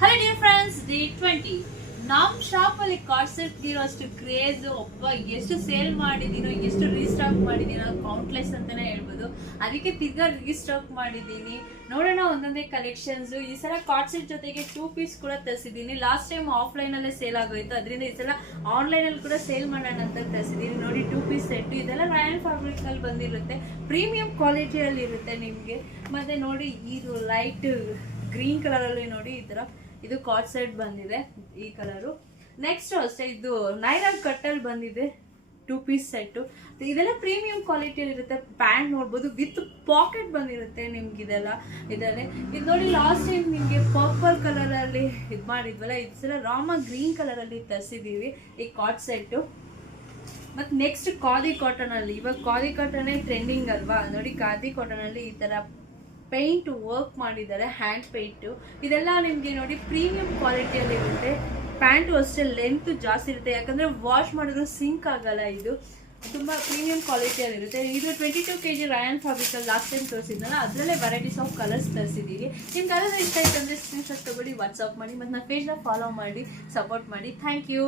Hello dear friends, D20 ನಮ್ಮ ಶಾಪಲ್ಲಿ ಕಾರ್ಸೆಟ್ ಇರೋಷ್ಟು craze ಒಬ್ಬ ಎಷ್ಟು ಸೇಲ್ ಮಾಡಿದ್ದೀನೋ, ಎಷ್ಟು ರೀಸ್ಟಾಕ್ ಮಾಡಿದ್ದೀನೋ ಕೌಂಟ್ಲೆಸ್ ಅಂತಾನೆ ಹೇಳ್ಬೋದು. ಅದಕ್ಕೆ ತಿರ್ಗಾ ರೀಸ್ಟಾಕ್ ಮಾಡಿದ್ದೀನಿ. ನೋಡೋಣ ಒಂದೊಂದೇ ಕಲೆಕ್ಷನ್ಸ್. ಈ ಸಲ ಕಾರ್ಸೆಟ್ ಜೊತೆಗೆ 2 ಪೀಸ್ ಕೂಡ ತರಿಸಿದ್ದೀನಿ. ಲಾಸ್ಟ್ ಟೈಮ್ ಆಫ್ಲೈನಲ್ಲೇ ಸೇಲ್ ಆಗೋಯ್ತು, ಅದರಿಂದ ಈ ಸಲ ಆನ್ಲೈನಲ್ಲಿ ಕೂಡ ಸೇಲ್ ಮಾಡೋಣ ಅಂತ ತರಿಸಿದ್ದೀನಿ. ನೋಡಿ 2 ಪೀಸ್ ಸೆಟ್ ಇದೆಲ್ಲ ರಾಯಲ್ ಫ್ಯಾಬ್ರಿಕಲ್ಲಿ ಬಂದಿರುತ್ತೆ, ಪ್ರೀಮಿಯಂ ಕ್ವಾಲಿಟಿಯಲ್ಲಿ ಇರುತ್ತೆ ನಿಮಗೆ. ಮತ್ತೆ ನೋಡಿ ಇದು ಲೈಟ್ ಗ್ರೀನ್ ಕಲರಲ್ಲಿ ನೋಡಿ ಈ ಥರ ಇದು ಕಾರ್ಡ್ ಸೆಟ್ ಬಂದಿದೆ ಈ ಕಲರು. ನೆಕ್ಸ್ಟ್ ಅಷ್ಟೇ ಇದು ನೈರಾ ಕಟ್ಟಲ್ಲಿ ಬಂದಿದೆ 2 ಪೀಸ್ ಸೆಟ್ಟು. ಇದೆಲ್ಲ ಪ್ರೀಮಿಯಂ ಕ್ವಾಲಿಟಿಯಲ್ಲಿ ಇರುತ್ತೆ. ಪ್ಯಾಂಟ್ ನೋಡ್ಬೋದು, ವಿತ್ ಪಾಕೆಟ್ ಬಂದಿರುತ್ತೆ ನಿಮ್ಗೆ ಇದೆಲ್ಲ ಇದು ನೋಡಿ. ಲಾಸ್ಟ್ ಟೈಮ್ ನಿಮಗೆ ಪರ್ಪಲ್ ಕಲರಲ್ಲಿ ಇದು ಮಾಡಿದ್ವಲ್ಲ, ಇದು ಸಲ ರಾಮ ಗ್ರೀನ್ ಕಲರಲ್ಲಿ ತರಿಸಿದ್ದೀವಿ ಈ ಕಾರ್ಡ್ ಸೆಟ್ಟು. ಮತ್ತು ನೆಕ್ಸ್ಟ್ ಖಾದಿ ಕಾಟನಲ್ಲಿ, ಇವಾಗ ಖಾದಿ ಕಾಟನೇ ಟ್ರೆಂಡಿಂಗ್ ಅಲ್ವಾ. ನೋಡಿ ಖಾದಿ ಕಾಟನಲ್ಲಿ ಈ ಥರ ಪೇಂಟ್ ವರ್ಕ್ ಮಾಡಿದ್ದಾರೆ, ಹ್ಯಾಂಡ್ ಪೇಂಟು. ಇದೆಲ್ಲ ನಿಮಗೆ ನೋಡಿ ಪ್ರೀಮಿಯಂ ಕ್ವಾಲಿಟಿಯಲ್ಲಿ ಇರುತ್ತೆ. ಪ್ಯಾಂಟು ಅಷ್ಟೇ ಲೆಂತ್ ಜಾಸ್ತಿ ಇರುತ್ತೆ, ಯಾಕಂದರೆ ವಾಶ್ ಮಾಡಿದ್ರು ಸಿಂಕ್ ಆಗಲ್ಲ. ಇದು ತುಂಬ ಪ್ರೀಮಿಯಂ ಕ್ವಾಲಿಟಿಯಲ್ಲಿ ಇರುತ್ತೆ. ಇದು 22 kg ರಾಯನ್ ಫ್ಯಾಬ್ರಿಕಲ್ಲಿ ಲಾಸ್ಟ್ ಟೈಮ್ ತೋರಿಸಿದ್ನಲ್ಲ, ಅದರಲ್ಲೇ ವೆರೈಟೀಸ್ ಆಫ್ ಕಲರ್ಸ್ ತರಿಸಿದ್ದೀವಿ. ನಿಮ್ಗೆ ಕಲರ್ ಇಷ್ಟ ಆಯ್ತು ಅಂದರೆ ಸ್ಕ್ರೀನ್ಶಾಟ್ ತೊಗೊಳ್ಳಿ, ವಾಟ್ಸಪ್ ಮಾಡಿ, ಮತ್ತು ನನ್ನ ಪೇಜ್ನ ಫಾಲೋ ಮಾಡಿ, ಸಪೋರ್ಟ್ ಮಾಡಿ. Thank you.